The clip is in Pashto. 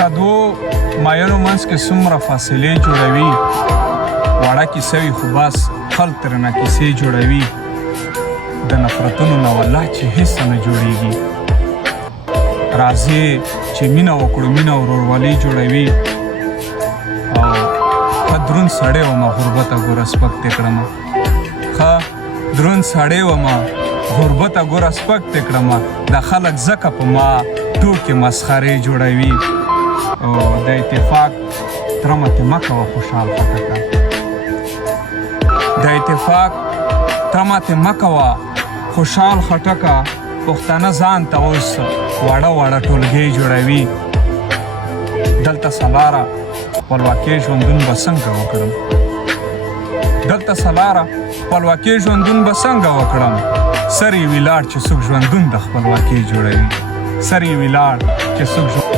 دا دو مایلو منځ کې څومره فاصلې جوړوي واړه کیسه وي خو بس خلک ترېنه کیسې جوړوي د نفرتونو نه والله چې هېڅ نه جوړېږي راځئ چې مینه وکړو مینه ورورولي جوړوي او ښه دروند سړی ومه غربته ګوره سپک دې کړمه ښه دروند سړی ومه غربته ګوره سپک دې کړمه دا خلک ځکه په ما ټوکې مسخرې جوړوي او د اتفاق ترمه تې مه کوه خوشحال خټکه د اتفاق تمه تې مه کوه خوشحال خټکه پښتانه ځان ته اوس واړه واړه ټولګۍ جوړوي دلته سلاره خپلواکۍ ژوندون به څنګه وکړم دلته سلاره خپلواکۍ ژوندون به څنګه وکړم سر یې ولاړ چې څوک ژوندون د خپلواکۍ جوړوي سر یې ولاړ چې څوک